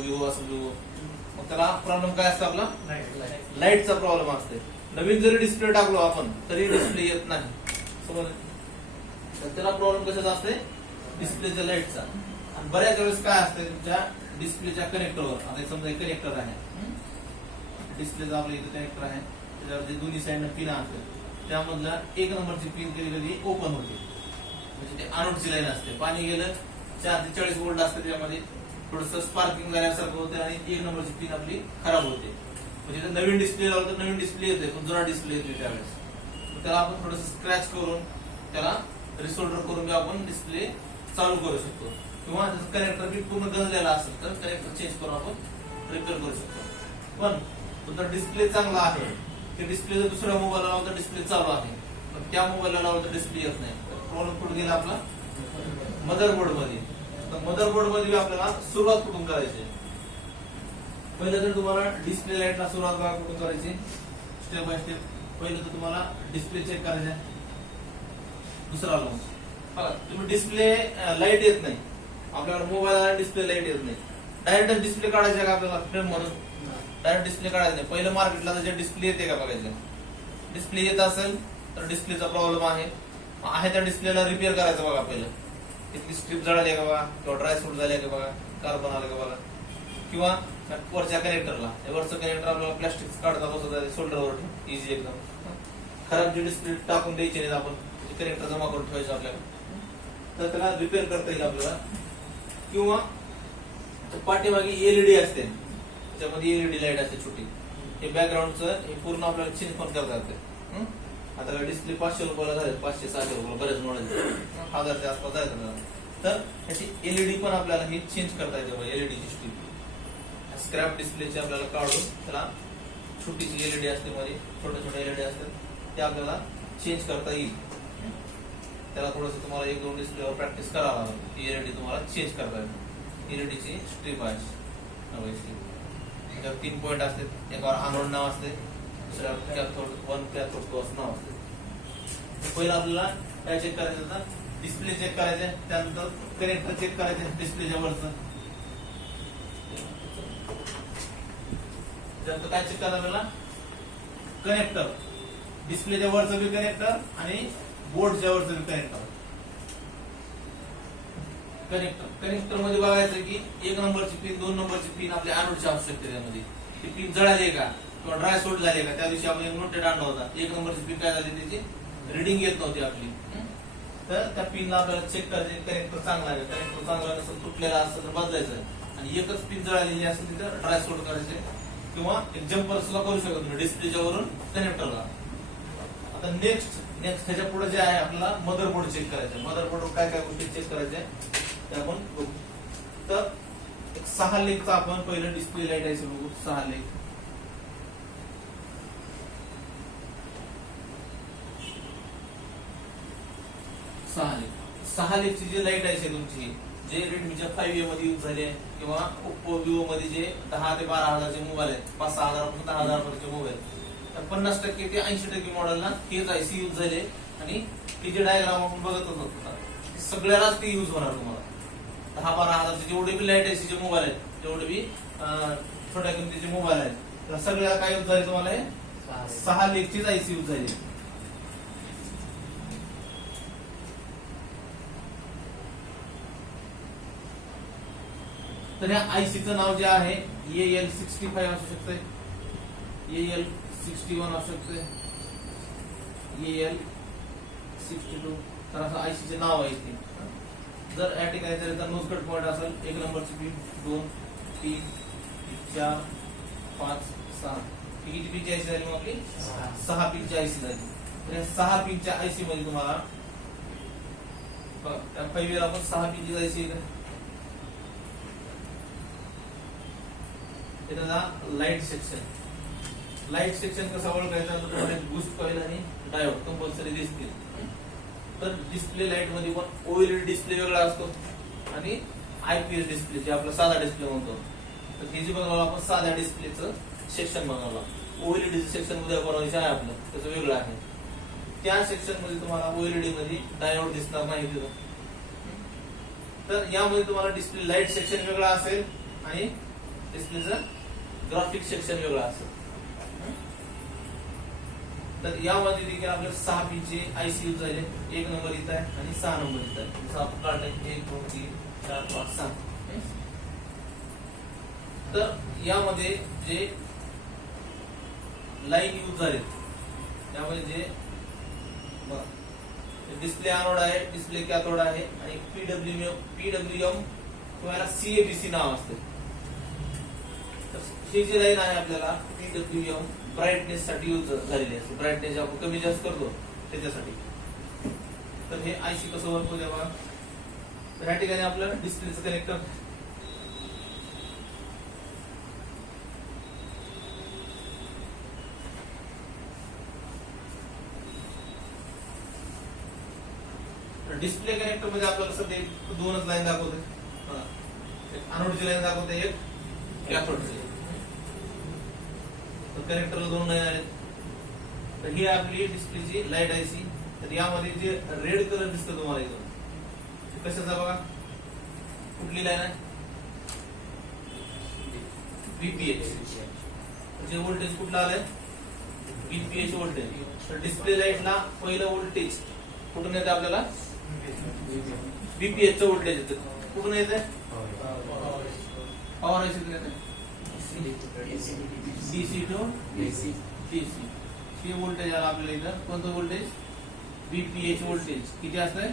Vivo असं Vivo मग त्याला प्रॉब्लेम काय असतो आपला? लाईटचा प्रॉब्लेम असते. नवीन जरी डिस्प्ले टाकलो आपण तरी डिस्प्ले येत नाही. त्याला प्रॉब्लेम कशाचा असते? डिस्प्लेच्या लाईटचा आणि बऱ्याच वेळेस काय असते? तुमच्या डिस्प्लेच्या कनेक्टरवर आता समजा कनेक्टर आहे. डिस्प्लेचा आपल्या इथे कनेक्टर आहे. त्याच्यावर जे दोन्ही साईडनं पिन असते त्यामधला एक नंबरची पिन कधी कधी ओपन होते. म्हणजे ते आणोडची लाईन असते. पाणी गेलं चार ते चाळीस वोल्ट असते त्यामध्ये. थोडस स्पार्किंग झाल्यासारखं होते आणि एक नंबरची पिन आपली खराब होते. म्हणजे नवीन डिस्प्ले लावलं तर नवीन डिस्प्ले येते पण जुना डिस्प्ले येते त्यावेळेस. त्याला आपण थोडस स्क्रॅच करून त्याला रिसोल्डर करून आपण डिस्प्ले चालू करू शकतो. किंवा कनेक्टर बी पूर्ण गंजलेला असेल तर कनेक्टर चेंज करून आपण रिपेअर करू शकतो. पण तुमचा डिस्प्ले चांगला आहे. ते डिस्प्ले जर दुसऱ्या मोबाईलला लावला तर डिस्प्ले चालू आहे. पण त्या मोबाईलला लावता तर डिस्प्ले येत नाही. प्रॉब्लेम कुठे गेला आपला मदरबोर्डमध्ये. तर मदरबोर्डमध्ये आपल्याला सुरुवात कुठून करायची? पहिलं तर तुम्हाला डिस्प्ले लाईटला सुरुवात बघा कुठून करायची? स्टेप बाय स्टेप पहिलं तर तुम्हाला डिस्प्ले चेक करायचा दुसरा आलो तुम्ही डिस्प्ले लाइट येत नाही. आपल्याला मोबाईलला डिस्प्ले लाइट येत नाही. डायरेक्ट डिस्प्ले काढायचा का आपल्याला? फ्रेम म्हणून डायरेक्ट डिस्प्ले काढायचं नाही. पहिलं मार्केटला त्याचे डिस्प्ले येते का बघायचं? डिस्प्ले येत असेल तर डिस्प्लेचा प्रॉब्लेम आहे. आहे त्या डिस्प्लेला रिपेअर करायचं बघा पहिलं. तिथली स्ट्रीप जळाली का बघा? किंवा ड्राय सूट झाली का बघा? कार्बन आलं का बघा? किंवा वरच्या कनेक्टरला वरचं कनेक्टर आपल्याला प्लास्टिक काढता बसत शोल्डरवर इझी एकदम. खराब जी डिस्प्ले टाकून द्यायची नाही आपण कनेक्टर जमा करून ठेवायचं आपल्याला. तर त्याला रिपेअर करता येईल आपल्याला. किंवा पाठीमागे एलईडी असते. त्याच्यामध्ये एलईडी लाइट असते छोटी. हे बॅकग्राऊंडचं हे पूर्ण आपल्याला चेंज पण करता येते. हं? आता डिस्प्ले पाचशे रुपयाला झाले पाचशे सहाशे रुपये बरेच मॉडेल हजारच्या आसपास जायचं तर ह्याची एलईडी पण आपल्याला हे चेंज करता येते एलईडीची स्ट्रीप स्क्रॅप डिस्प्लेची आपल्याला काढून त्याला छोटीची एलईडी असते मध्ये छोट्या छोट्या एलईडी असतात त्या आपल्याला चेंज करता येईल. त्याला थोडस तुम्हाला एक दोन डिस्प्लेवर प्रॅक्टिस करावं लागेल ती एलईडी तुम्हाला चेंज करता येईल. एलईडीची स्ट्रीप आहे. त्याच्यावर तीन पॉईंट असते एकावर आनोड नाव असते. दुसऱ्या कॅथोड वन कॅथोड टू असं नाव असते पहिलं आपल्याला काय चेक करायचं होतं? डिस्प्ले चेक करायचे त्यानंतर कनेक्टर चेक करायचे डिस्प्लेच्या वरचं. त्यानंतर काय चेक करायचं आपल्याला? कनेक्टर डिस्प्लेच्या वरचं बी कनेक्टर आणि बोर्डच्या वरचं बी कनेक्टर कनेक्टर कनेक्टरमध्ये बघायचं की एक नंबरची पिन दोन नंबरची पिन आपल्या अनोडची आवश्यकता त्यामध्ये. ती पिन जळाली का? किंवा ड्राय सोट झाली का त्या दिवशी आपण एक नोटेड आणला होता. एक नंबरची पिन काय झाली त्याची? रिडिंग येत नव्हती आपली? तर त्या पिनला आपल्याला चेक करायचे कनेक्टर चांगला आहे कनेक्टर चांगला नसेल तुटलेला असेल तर बदलायचं. आणि एकच पिन जळालेली असेल तिथं ड्राय सोट करायचे. किंवा एक जम्पर सुद्धा करू शकत नाही. डिस्प्लेच्या वरून कनेक्टरला आता नेक्स्ट नेक्स्ट ह्याच्या पुढे जे आहे आपल्याला मदरबोर्ड चेक करायचं. मदरबोर्डवर काय काय गोष्टी चेक करायच्या ते आपण बघू. तर एक सहा लेखचा आपण पहिलं डिस्प्ले लाइट आहे बघू. सहा लेख सहा लेख सहा लेखची जी लाइट आहे तुमची जे रेडमीच्या फाईव्ह ए मध्ये यूज झाले किंवा ओप्पो विवो मध्ये जे दहा ते बारा हजारचे मोबाईल आहेत पाच सहा हजारापासून दहा हजारापर्यंतचे मोबाईल तर पन्नास टक्के ते ऐंशी टक्के मॉडेलला हेच आयसी यूज झाले आणि ते जे डायग्राम आपण बघत होतो सगळ्यालाच ते यूज होणार तुम्हाला. दहा बारा हजारचे जेवढे बी लाइट आयसीचे मोबाईल आहेत तेवढे बी छोट्या किमतीचे मोबाईल आहेत. तर सगळ्या काय यूज झाले तुम्हाला? सहा लेखचीच आयसी यूज झाली तर या आयसीचं नाव जे आहे ए एल सिक्स्टी फाईव्ह असू शकतंय. ए एल सिक्स्टी वन असू शकतंय. ए एल सिक्स्टी टू तर असं आयसीचे नाव आहे ते जर या ठिकाणी जर इथं नोजकट पॉईंट असेल एक नंबरची पिन दोन तीन चार पाच सहा. किती पिनची आयसी झाली मग आपली? सहा. पिनची आयसी झाली. तर या सहा पिनच्या आयसी मध्ये तुम्हाला बघा त्या फाईव्ह आपण सहा पिनची आयसी इथं लाइट सेक्शन लाइट सेक्शन कसा ओळखायचा? तर बूस्ट कॉईल आणि डायोड कंपल्सरी दिसतील तर डिस्प्ले लाइटमध्ये पण ओएलईडी डिस्प्ले वेगळा असतो आणि आयपीएस डिस्प्ले जे आपला साधा डिस्प्ले म्हणतो. तर हे जे बघावं आपण साध्या डिस्प्लेचं सेक्शन बनवलं. ओएलईडी सेक्शन उद्या बनवायचं आहे आपलं त्याचं वेगळं आहे. त्या सेक्शनमध्ये तुम्हाला ओएलईडी मध्ये डायोड दिसणार नाही तिथं. तर यामध्ये तुम्हाला डिस्प्ले लाइट सेक्शन वेगळा असेल आणि डिस्प्लेचं ग्राफिक सेक्शन वेगळं असतं. तर यामध्ये देखील आपल्याला सहा पीचे आयसीयू झाले एक नंबर इथं आहे आणि सहा नंबर इथं आहे. जसं आपण काढलं एक दोन तीन चार पाच सहा. तर यामध्ये जे लाईन यूज झाले त्यामध्ये जे डिस्प्ले आनोड आहे डिस्प्ले कॅथोड आहे आणि पीडब्ल्यू पीडब्ल्यू एम किंवा सीएबीसी नाव असते. ही जी लाईन आहे आपल्याला पीडब्ल्यू एम ब्राईटनेस साठी यूज झालेली असते. ब्राईटनेस आपण कमी जास्त करतो त्याच्यासाठी. तर हे आयसी कसं वर्क होते बघा. तर ह्या ठिकाणी आपलं डिस्प्लेचं कनेक्टर डिस्प्ले कनेक्टरमध्ये आपल्याला सध्या एक- दोनच लाईन दाखवते एक अनोडची लाईन दाखवते एक. कॅथोडची कनेक्टरला दोन लाईन आहेत तर ही आपली डिस्प्लेची लाइट आयसी तर यामध्ये जे रेड कलर दिसतं तुम्हाला इथं. कशाचा बघा? कुठली लाईन आहे? बीपीएच म्हणजे व्होल्टेज कुठला आलंय? बीपीएच व्होल्टेज तर डिस्प्ले लाईटला पहिलं व्होल्टेज कुठून येतं आपल्याला? बीपीएच चं व्होल्टेज येतं. कुठून येते पॉवर आयसी येते डीसी टू डीसी हे व्होल्टेज आला आपल्याला इथं. कोणतं व्होल्टेज बीपीएच व्होल्टेज किती असतंय?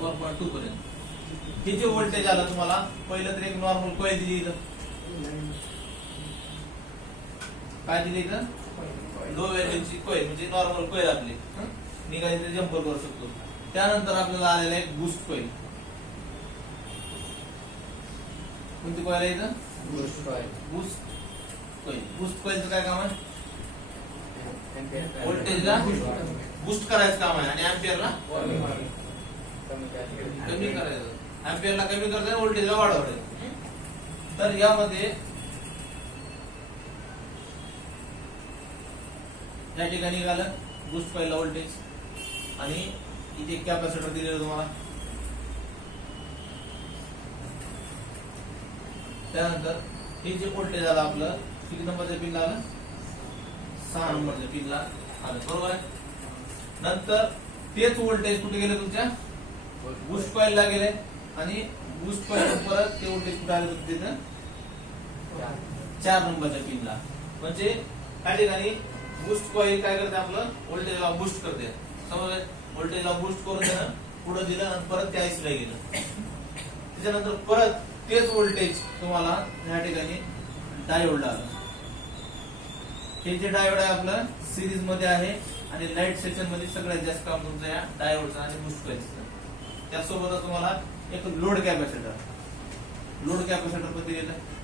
वन पॉईंट टू पर्यंत. हे जे व्होल्टेज आलं तुम्हाला? पहिलं तर एक नॉर्मल कॉईल दिली इथं. काय दिली इथं? लो व्हॅल्यूची कॉईल म्हणजे नॉर्मल कॉईल आपली. हं? निघाली तर जम्पर करू शकतो. त्यानंतर आपल्याला आलेला एक बूस्ट कॉईल कोणती कॉईल आहे इथं? बूस्ट कॉइल बूस्ट कॉइलचं काय काम आहे व्होल्टेजला बूस्ट करायचं काम आहे. आणि अँपियरला कमी करायचं. अँपियरला कमी करताय व्होल्टेजला वाढवताय. तर यामध्ये या ठिकाणी निघालं बूस्ट कॉइलला व्होल्टेज आणि इथे कॅपॅसिटर दिलेलं तुम्हाला. त्यानंतर हे जे व्होल्टेज आलं आपलं किती नंबरच्या पिनला आलं सहा नंबरच्या पिनला आलं. बरोबर आहे? नंतर तेच वोल्टेज कुठे गेले तुमच्या? बूस्ट कॉईलला गेले. आणि बूस्ट कॉईल परत ते वोल्टेज कुठे आले तुमच्या तिथं? चार नंबरच्या पिनला म्हणजे काय ठिकाणी बूस्ट कॉईल काय करते आपलं? व्होल्टेजला बूस्ट करते. समज व्होल्टेजला बूस्ट करून त्यानं पुढे दिलं आणि परत त्या आयसीला गेलं. त्याच्यानंतर परत तेच व्होल्टेज तुम्हाला या ठिकाणी डायोड आलं हे जे डायोड आहे आपलं सिरीजमध्ये आहे आणि लाइट सेक्शनमध्ये सगळ्यात जास्त काम तुमचं या डायोडचं आणि बूस्ट कॉईलचं त्यासोबतच तुम्हाला एक लोड कॅपॅसिटर लोड कॅपॅसिटर पण दिलेलं आहे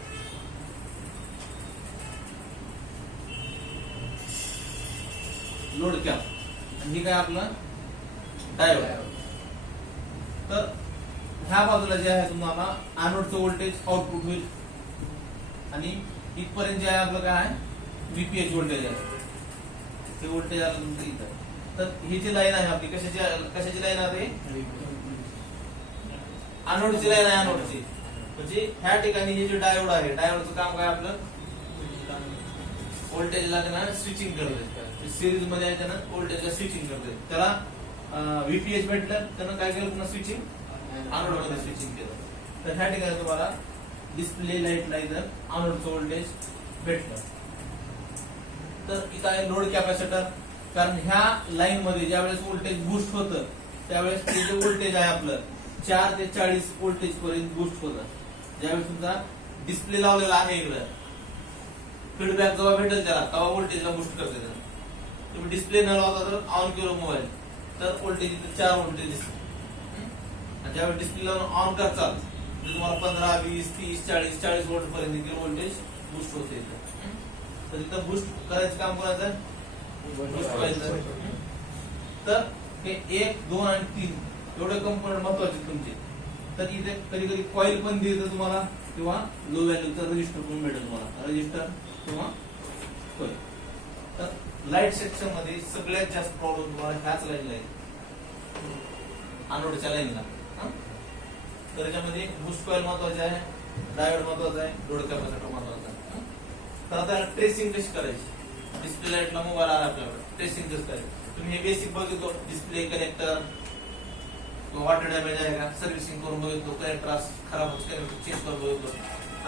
लोड कॅप आणि हे काय आपलं? डायोड तर ह्या बाजूला जे आहे तुम्हाला अॅनोडचं व्होल्टेज आउटपुट होईल. आणि इथपर्यंत जे आहे आपलं काय आहे? बीपीएच व्होल्टेज आहे. ते व्होल्टेज आलं तुमचं इथं. तर ही जी लाईन आहे आपली कशाची कशाची लाईन आहे अनोडची लाईन आहे अनोडची म्हणजे ह्या ठिकाणी हे जे डायोड आहे डायोडचं काम काय आपलं? व्होल्टेजला त्यांना स्विचिंग करते सिरीजमध्ये आहे त्यानं व्होल्टेजला स्विचिंग करते त्याला व्हीपीएच भेटलं त्यानं काय केलं पुन्हा स्विचिंग अनोडमध्ये स्विचिंग केलं तर ह्या ठिकाणी तुम्हाला डिस्प्ले लाईटला इथं अनोडचं व्होल्टेज भेटलं. तर इथं आहे लोड कॅपॅसिटर कारण ह्या लाईन मध्ये ज्यावेळेस व्होल्टेज बूस्ट होतं त्यावेळेस ते जे व्होल्टेज आहे आपलं चार ते चाळीस व्होल्टेज पर्यंत बूस्ट होतं. ज्यावेळेस तुमचा डिस्प्ले लावलेला आहे इकडं. फीडबॅक जेव्हा भेटेल त्याला तेव्हा व्होल्टेजला बूस्ट करते त्याला. तुम्ही डिस्प्ले न लावता तर ऑन केलो मोबाईल तर व्होल्टेज इथं चार व्होल्टेज दिसते. आणि ज्यावेळेस डिस्प्ले लावून ऑन करतात म्हणजे तुम्हाला पंधरा वीस तीस चाळीस चाळीस वोल्ट पर्यंत व्होल्टेज बूस्ट होते इथं. तर इथं बूस्ट करायचं काम करायचं तर हे एक दोन आणि तीन एवढे कंपोनंट महत्त्वाचे तुमचे. तर इथे कधी कधी कॉईल पण दिलं तुम्हाला किंवा लो व्हॅल्यूचा रजिस्टर पण मिळेल तुम्हाला. रजिस्टर किंवा कॉईल तर लाइट सेक्शनमध्ये सगळ्यात जास्त प्रॉब्लेम तुम्हाला ह्याच लाईनला आहे अनोडच्या लाईनला तर त्याच्यामध्ये बूस्ट कॉईल महत्त्वाचे आहे डायोड महत्त्वाचा आहे लोड कॅपॅसिटर महत्त्वाचा आहे. तर आता ट्रेसिंग कशी करायची? डिस्प्ले लाईटला मोबाईल आला आपल्याकडे. ट्रेसिंग कसं करायचं? तुम्ही हे बेसिक बघितलो डिस्प्ले कनेक्टर वॉटर डॅमेज आहे का? सर्व्हिसिंग करून बघितलो कनेक्टर खराब होत चेंज करून बघितलो.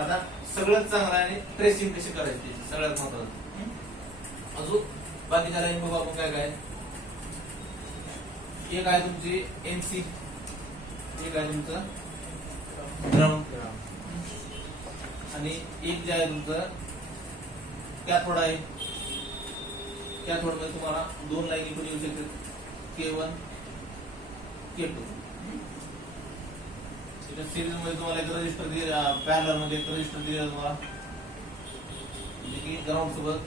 आता सगळ्यात चांगलं आहे आणि ट्रेसिंग कशी करायची सगळ्यात महत्वाचं. अजून बाकीच्या लाईन बघू आपण काय काय. एक आहे तुमची एमसी एक आहे तुमचं ग्राउंड आणि एक जे आहे तुमचं कॅथोड आहे. कॅथोडमध्ये तुम्हाला दोन लाईन पण येऊ शकते के वन के टू. सिरीजमध्ये तुम्हाला एक रजिस्टर दिले पॅरलरमध्ये एक रजिस्टर दिलेला तुम्हाला. म्हणजे की ग्राउंड सोबत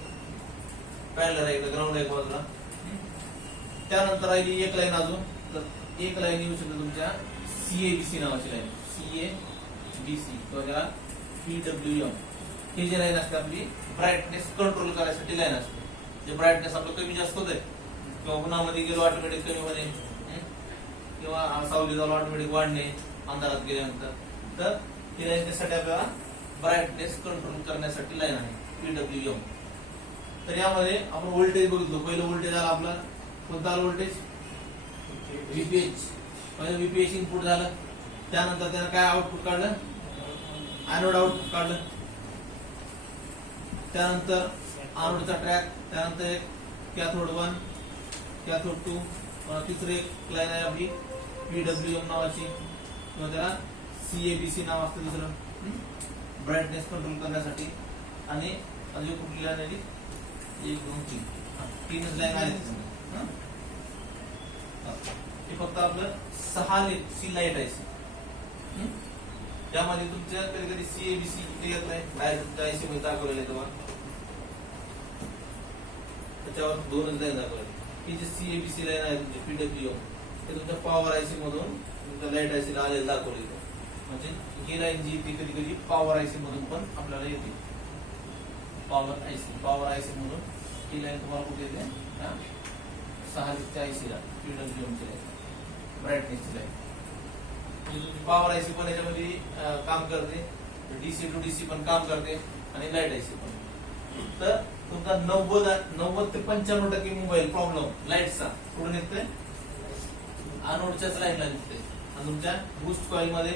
पॅरलर आहे ग्राउंड आहे बाजूला. त्यानंतर राहिली एक लाईन अजून. तर एक लाईन येऊ शकते तुमच्या सीएबीसी नावाची लाईन. सीए बीसी किंवा त्याला पीडब्ल्यू एम ही जी लाईन असते आपली ब्राईटनेस कंट्रोल करायसाठी लाईन असते. जे ब्राईटनेस आपलं कमी जास्त होत आहे किंवा उन्हामध्ये गेलो ऑटोमॅटिक कमी होणे? किंवा सावली जाऊन ऑटोमॅटिक वाढणे अंधारात गेल्यानंतर. तर ही लाईन त्यासाठी आपल्याला ब्राईटनेस कंट्रोल करण्यासाठी लाईन आहे पीडब्ल्यू एम तर यामध्ये आपण व्होल्टेज बघितलो. पहिलं व्होल्टेज आला आपला. कोणता आला व्होल्टेज व्हीपीएच पहिलं व्हीपीएच इनपुट झालं. त्यानंतर त्यानं काय आउटपुट काढलं? अॅनोड आउटपुट काढलं. त्यानंतर आनोडचा ट्रॅक त्यानंतर एक कॅथोड वन कॅथोड टू तिसरी एक लाईन आहे आपली पीडब्ल्यू एम नावाची. किंवा त्याला सीएबीसी नाव असतं दुसरं. ब्राईटनेस कंट्रोल करण्यासाठी. आणि अजून कुठली लाईन आली एक दोन तीन. तीनच लाईन आहे ते हे. फक्त आपलं सहा सी लाइट आहे. त्यामध्ये तुमच्या कधी कधी सीएबीसी इथे येत नाही? बाहेर मध्ये दाखवलेलं आहे तेव्हा त्याच्यावर दोनच लाईन दाखवले ही जी सीएबीसी लाईन आहे तुमची पीडब्ल्यू ते तुमच्या पॉवर आयसी मधून तुमच्या लाइट आयसी आलेलं दाखवले इथं. म्हणजे ही लाईन जी ती कधी कधी पॉवर आयसी मधून पण आपल्याला येते. पॉवर आयसी पॉवर आयसी मधून ही लाईन तुम्हाला कुठे येते? सहा आयसी ला पीडब्ल्यू ची लाईन ब्राईटनेसची लाईन म्हणजे पॉवर आयसी पण याच्यामध्ये काम करते. डीसी टू डीसी पण काम करते आणि लाइट आयसी पण. तर तुमचा नव्वद नव्वद ते पंच्याण्णव टक्के मोबाईल प्रॉब्लेम लाईटचा कुठून येतोय अनोडच्याच लाईनला निघते आणि तुमच्या बूस्ट कॉईल मध्ये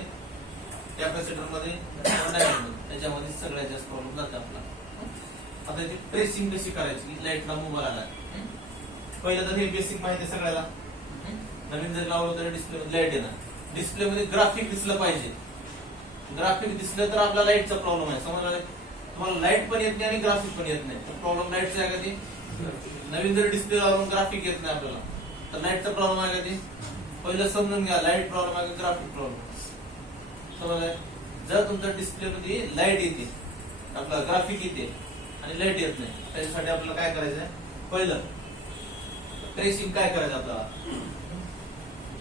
कॅपॅसिटरमध्ये त्याच्यामध्ये सगळ्यात जास्त प्रॉब्लेम जाते आपला. आता याची ट्रेसिंग कशी करायची? की लाईटला मोबाईल आला. पहिलं तर हे बेसिक माहिती आहे सगळ्याला. नवीन जर लावलं तर डिस्प्ले लाइट येणार. डिस्प्ले मध्ये ग्राफिक दिसलं पाहिजे. ग्राफिक दिसलं तर आपला लाईटचा प्रॉब्लेम आहे. समजा तुम्हाला लाइट पण येत नाही आणि ग्राफिक पण येत नाही. तर प्रॉब्लेम लाईटचा आहे का ते? नवीन जर डिस्प्ले लावून ग्राफिक येत नाही आपल्याला. तर लाईटचा प्रॉब्लेम आहे का ते? पहिलं समजून घ्या. लाइट प्रॉब्लेम आहे का ग्राफिक प्रॉब्लेम समजा जर तुमच्या डिस्प्ले मध्ये लाइट येते आपला ग्राफिक येते आणि लाइट येत नाही त्याच्यासाठी आपल्याला काय करायचं आहे पहिलं ट्रेसिंग काय करायचं आपल्याला?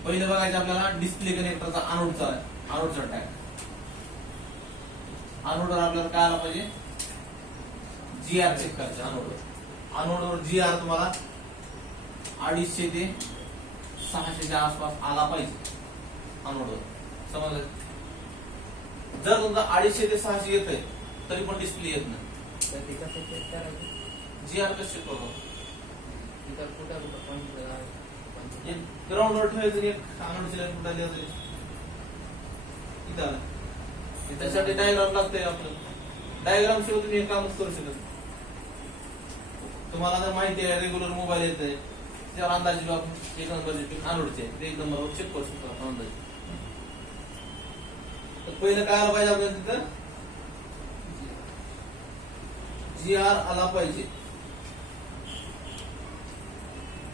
पहिलं बघायचं आपल्याला डिस्प्ले कनेक्टरचा अनोडचा अनोडचा टॅग अनोडवर आपल्याला काय आला पाहिजे? जी आर चेक करायचं अनोडवर अनोडवर जी आर तुम्हाला अडीचशे ते सहाशेच्या आसपास आला पाहिजे अनोडवर समजलं? जर तुमचा अडीचशे ते सहाशे येत आहे तरी पण डिस्प्ले येत नाही. जी आर कसं चेक करतो एक ग्राउंडवर ठेवायचं आणि एक अनोडची लाईन कुठे इथं. आलं. डायग्राम लागतंय आपलं. डायग्राम शिवाय तुम्ही कामच करू शकत तुम्हाला जर माहिती आहे रेग्युलर मोबाईल येत आहे त्यावर अंदाजे लॉक एक नंबरचे पिन ते एक नंबरवर चेक करू शकतो आपण अंदाजे. तर पहिलं काय आलं पाहिजे आपल्याला तिथं? जी आर आला पाहिजे.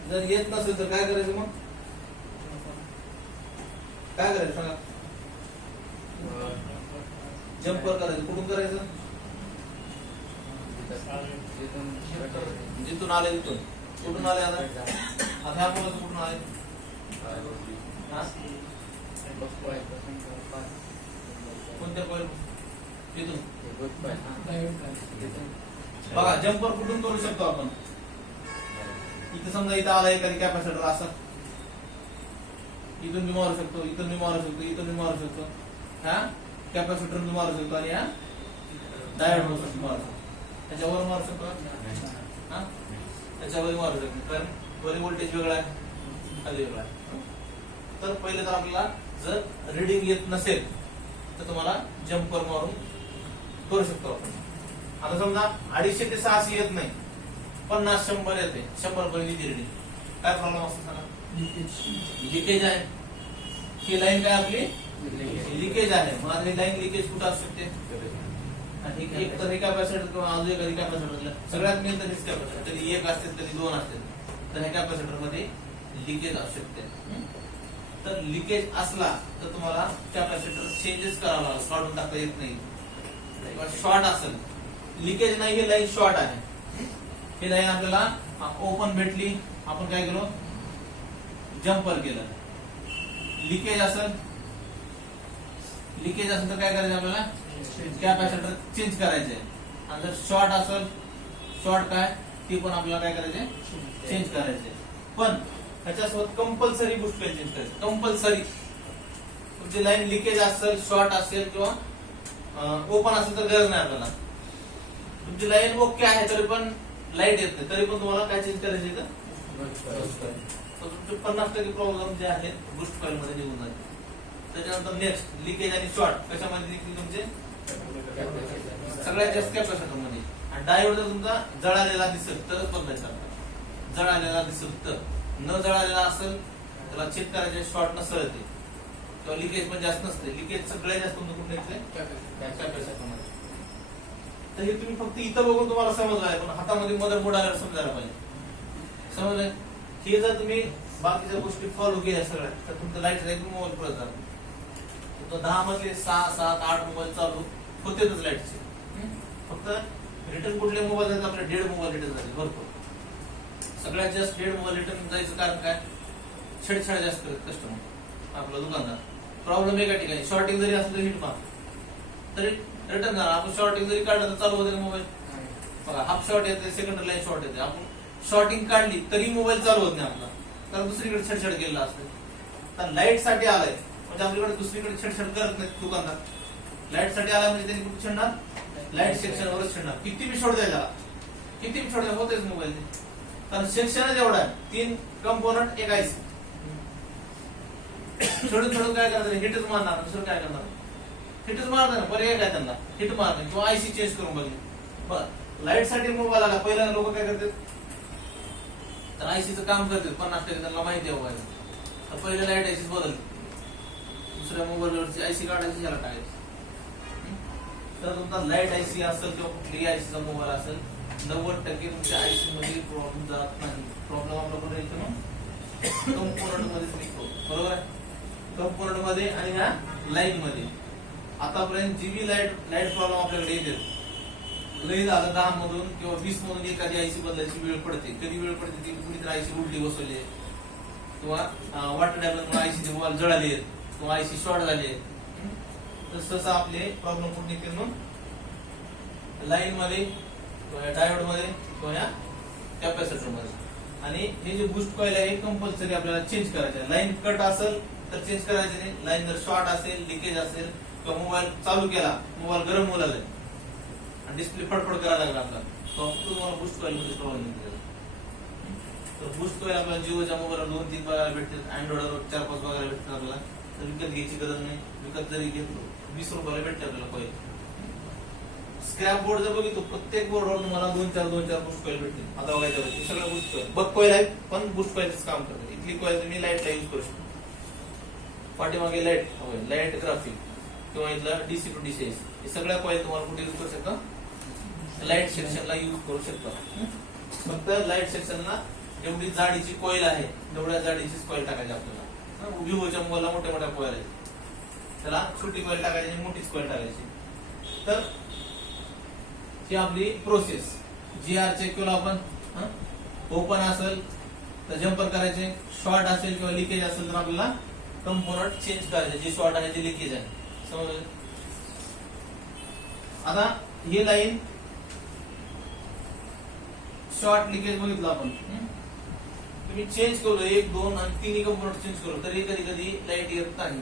जर येत नसेल तर काय करायचं मग? काय करायचं सांगा? जम्पर करायचं. कुठून करायचं? जिथून आले तिथून. कुठून आले आता? आता मुलाचं कुठून आले? कोणत्या पॉईंट तिथून. बघा जम्पर कुठून करू शकतो आपण? इथं समजा इथं आला एखादी कॅपॅसिटर असं. इथून मी मारू शकतो इथून मी मारू शकतो इथून मी मारू शकतो. हा? कॅपॅसिटर मारू शकतो आणि या डायोड मारू शकतो. त्याच्यावर मारू शकतो? हा? त्याच्यावर मारू शकतो. कारण वरी व्होल्टेज वेगळा आहे. खाली वेगळा आहे तर पहिले तर आपल्याला जर रिडिंग येत नसेल तर तुम्हाला जम्पर मारून करू शकतो आपण. आता समजा अडीचशे ते सहाशे येत नाही. पन्नास शंभर येते. शंभर पर्यंत येते रिडिंग? काय प्रॉब्लेम असतो सांगा? लिकेज आहे. ही लाईन काय आपली? लिकेज आहे. मग ही लाईन लिकेज कुठं असू शकते? आणि एक- एक तर कॅपॅसिटर किंवा अजून एक कॅपॅसिटर सगळ्यात मेन तर हेच कॅपॅसिटर कधी एक असते कधी दोन असते तर ह्या कॅपॅसिटरमध्ये लिकेज असू शकते. हं? तर लिकेज असला तर तुम्हाला कॅपॅसिटर चेंजेस करावा लागेल. काढून टाकता येत नाही. शॉर्ट असेल. लिकेज नाही ही लाईन शॉर्ट आहे. हे लाईन आपल्याला ओपन भेटली आपण काय केलो? जम्पर केलं. लिकेज असेल लिकेज असेल तर काय करायचं आपल्याला? कॅपॅसिटर चेंज करायचे आणि जर शॉर्ट असेल शॉर्ट काय? ती पण आपल्याला काय करायचे चेंज करायचे पण त्याच्यासोबत कंपल्सरी गोष्ट चेंज करायचे. कंपल्सरी तुमची लाईन लिकेज असेल शॉर्ट असेल किंवा ओपन असेल तर गरज नाही आपल्याला. तुमची लाईन ओके आहे तरी पण लाइट येत नाही तरी पण तुम्हाला काय चेंज करायचे का तर तुमचे पन्नास टक्के प्रॉब्लेम जे आहेत बुस्ट कॉईल मध्ये निघून जाते त्याच्यानंतर नेक्स्ट लिकेज आणि शॉर्ट कशामध्ये निघतील तुमचे सगळ्यात जास्त कॅपॅसिटरमध्ये आणि डायोड जर तुमचा जळालेला दिसत तरच बदलायचा जळालेला दिसत तर न जळालेला असेल त्याला चेक करायचे शॉर्ट न सळते किंवा लिकेज पण जास्त नसते लिकेज सगळ्यात जास्त तुमचं कुठे येते कॅपॅसिटरमध्ये तर हे तुम्ही फक्त इथं बघून तुम्हाला समजलं आहे. पण हातामध्ये मदर बोर्ड आल्यावर समजायला पाहिजे. समजलंय हे जर तुम्ही बाकीच्या गोष्टी फॉलो केल्या सगळ्या तर तुमचं लाइट एकदम मोबाईल पुढे जातो तुमचं दहा मधले सहा सात आठ मोबाईल चालू होतेच लाईटचे फक्त रिटर्न कुठले मोबाईल जायचं आपले डेड मोबाईल रिटर्न झाले भरपूर. सगळ्यात जास्त डेड मोबाईल रिटर्न जायचं कारण काय? छेडछाड जास्त करत कस्टमर आपला दुकानदार. प्रॉब्लेम एका ठिकाणी. शॉर्टिंग जरी असलं हिट मार तरी रिटर्न जाणार आपण शॉर्टिंग जरी काढलं तर चालू होते मोबाईल बघा हाफ शॉर्ट येते सेकंड लाईन शॉर्ट येते. आपण शॉर्टिंग काढली तरी मोबाईल चालू होत नाही आपला. कारण दुसरीकडे छेडछाड केलेला असते. तर लाइटसाठी आलाय. म्हणजे आपल्याकडे दुसरीकडे छेडछाड करत नाही दुकानदार. लाइटसाठी आला म्हणजे त्यांनी कुठे छेडणार? लाइट सेक्शन वरच छेडणार. किती बी शॉर्ट द्यायला किती बी शॉर्ट होतेच मोबाईल कारण सेक्शनच एवढा आहे. तीन कंपोनंट एक आयसी छोडून छोडून काय करणार? हिटच मारणार. दुसरं काय करणार? हिटच मारणार ना पर्याय काय त्यांना? हिट मारणार किंवा आयसी चेंज करून बघ लाइटसाठी मोबाईल आला. पहिला लोक काय करतात? तर आयसीचं काम करतात. पन्नास टक्के त्यांना माहिती आहे मोबाईल तर पहिले लाइट आयसी बदल दुसऱ्या मोबाईलवरची आयसी काढायची याला टाकायची तर तुमचा लाइट आयसी असेल किंवा कुठलीही आयसीचा मोबाईल असेल नव्वद टक्के तुमच्या आयसी मध्ये प्रॉब्लेम जात नाही. प्रॉब्लेम आपला कुठे येतो ना? कंपोनंटमध्ये निघतो बरोबर आहे? कंपोनंटमध्ये आणि ह्या लाईन मध्ये. आतापर्यंत जी बी लाइट लाइट प्रॉब्लेम आपल्याकडे येते. लई झालं दहा मधून किंवा वीस मधून एखादी आयसी बदलायची वेळ पडते. कधी वेळ पडते? ती कुणीतरी आयसी उडली बसवली किंवा वॉटर डॅमेज आयसीचे वॉल जळाले आहेत. किंवा आयसी शॉर्ट झाले आहेत. तर सहसा आपले प्रॉब्लेम कुठे निघतील म्हणून लाईन मध्ये डायोडमध्ये किंवा या कॅपॅसिटरमध्ये. आणि हे जे बुस्ट कॉईल आहे कंपल्सरी आपल्याला चेंज करायचं लाईन कट असेल तर चेंज करायचे नाही. लाईन जर शॉर्ट असेल लिकेज असेल किंवा मोबाईल चालू केला मोबाईल गरम होऊ लागला. आणि डिस्प्ले फडफड करायला लागला आपला. तुम्हाला बुस्ट कॉईल मध्ये प्रॉब्लेम तर बुस्ट कॉईल आपल्याला जिओच्या मोबाईल दोन तीन बघायला भेटतात अँड्रॉइडवर चार पाच बघायला भेटतात आपल्याला. तर विकत घ्यायची गरज नाही. विकत जरी घेतलो वीस रुपयाला भेटते आपल्याला कॉईल स्क्रॅप बोर्ड जर बघितलो प्रत्येक बोर्डवर तुम्हाला दोन चार दोन चार बुस्ट कॉईल भेटते आता बघायच्या सगळं बुस्ट कॉईल बघ कॉईल आहे पण बुस्ट कॉईलच काम करते. इथली कॉईल तुम्ही लाईटला युज करू शकतो. पाठीमागे लाइट लाइट ग्राफिक किंवा इथला डीसी टू डीसी हे सगळ्या कॉईल तुम्हाला कुठे युज करू शकता? लाइट सेक्शनला युज करू शकता. फक्त लाइट सेक्शनला जेवढी जाडीची कॉईल आहे तेवढ्या जाडीचीच कॉईल टाकायची आपल्याला. उभी होच्या मुलाला मोठ्या मोठ्या कॉईल आहेत. त्याला छोटी कॉईल टाकायची मोठीच कॉईल टाकायची. तर ही आपली प्रोसेस जी आर चेक केलं आपण. ओपन असेल तर जम्पर करायचे. शॉर्ट असेल किंवा लिकेज असेल तर आपल्याला कंपोनंट चेंज करायचे. जे शॉर्ट आहे जे लिकेज आहे. आता ही लाईन शॉर्ट लिकेज बघितलं आपण? तुम्ही चेंज करू एक दोन आणि तिन्ही कंपोनंट चेंज करू तरी कधी कधी लाइट येत नाही.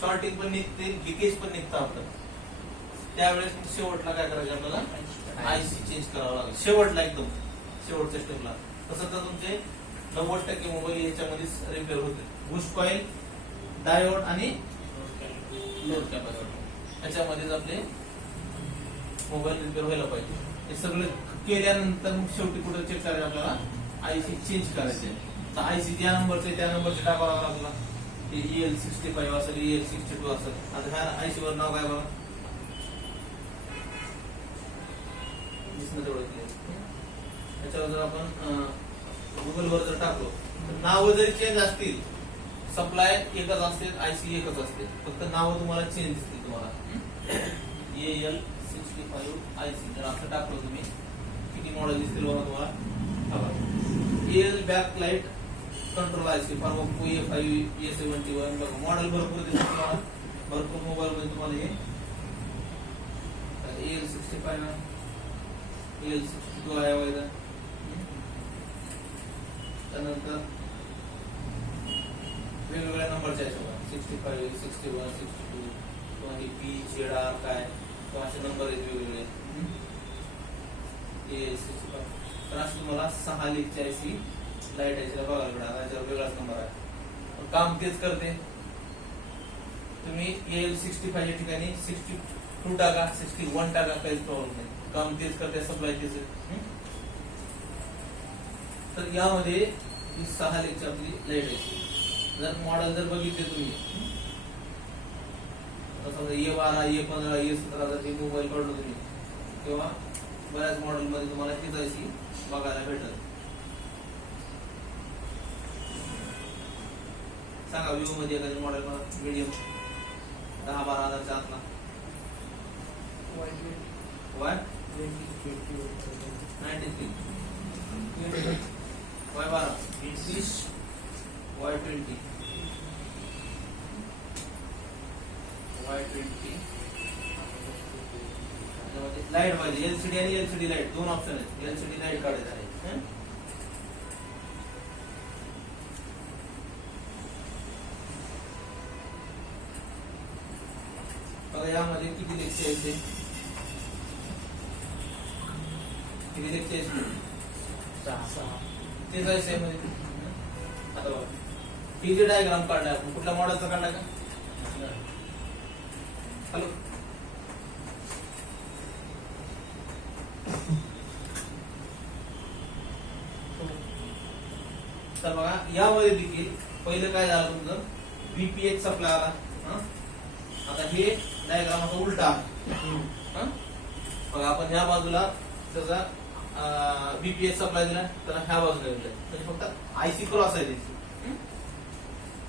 शॉर्टिंग पण निघते लिकेज पण निघतं आपलं. त्यावेळेस शेवटला काय करायचं आपल्याला? आयसी चेंज करावं लागेल. शेवटला एकदम. शेवटच्या स्टेपला तसं तर तुमचे नव्वद टक्के मोबाईल याच्यामध्येच रिपेअर होते. बुश कॉईल डायोड आणि लोड कॅपॅसिटर त्याच्यामध्येच आपले मोबाईल रिपेअर व्हायला पाहिजे. हे सगळं केल्यानंतर मग शेवटी कुठं चेक करायचं आपल्याला आयसी चेंज करायचे तर आयसी ज्या नंबरचे त्या नंबरचे टाकावा लागला ते एल सिक्स्टी फाईव्ह असेल एल सिक्स्टी टू असेल. आता ह्या आयसी वर नाव काय बघा. त्याच्यावर जर आपण गुगल वर जर टाकलो नाव जरी चेंज असतील सप्लाय एकच असते आयसी एकच असते. नावं तुम्हाला चेंज दिसतील तुम्हाला. A L sixty five IC जर असं टाकलं तुम्ही, किती मॉडेल दिसतील बघा L back light control IC फार्मो A five A seventy one बघा मॉडेल भरपूर दिसतील तुम्हाला. भरपूर मोबाईल मध्ये तुम्हाला हे. L sixty five L sixty two आहे त्यानंतर वेगवेगळ्या नंबरचे आहेत sixty five sixty one sixty two किंवा हे पी झेड आर काय किंवा असे नंबर आहेत वेगवेगळे. ए सिक्स्टी तर असं तुम्हाला सहा लेखच्या ऐसी लाइट यायची बघायला मिळणार त्याच्यावर वेगळाच नंबर आहे. काम तेच करते. तुम्ही एल सिक्स्टी फाईव्ह ठिकाणी सिक्स्टी टू टाका सिक्स्टी वन टाका काहीच प्रॉब्लेम नाही. काम तेच करते सप्लाय तेच तर यामध्ये ही सहा लेखची आपली लाइट आहे. जर मॉडेल जर बघितले तुम्ही समजा ए बारा ए पंधरा ए सतरा जर मोबाईल काढलो तुम्ही तेव्हा बऱ्याच मॉडेल मध्ये तुम्हाला तीच अशी बघायला भेटल. सांगा व्ह्यू मध्ये एखादी मॉडेल मीडियम दहा बारा हजारच्या आतला. वाय नाईन्टी थ्री वाय बारा? Y twenty Y twenty light पाहिजे एलसीडी आणि एलसीडी लाईट दोन ऑप्शन आहेत. एलसीडी लाईट काढायचं आहे. हं? बघा यामध्ये किती लेक्चर आहेत ते? किती लेक्चर आहे आता बघा. ही जे डायग्राम काढलाय आपण कुठल्या मॉडेलचा काढलाय का? हॅलो? तर बघा यामध्ये देखील पहिलं काय झालं तुमचं? बीपीएच सप्लाय आला. हं? आता हे डायग्राम असा उलटा. हं? बघा आपण ह्या बाजूला त्याचा बीपीएच सप्लाय दिला तर ह्या बाजूला दिलाय म्हणजे फक्त आयसी क्रॉस आहे त्याची.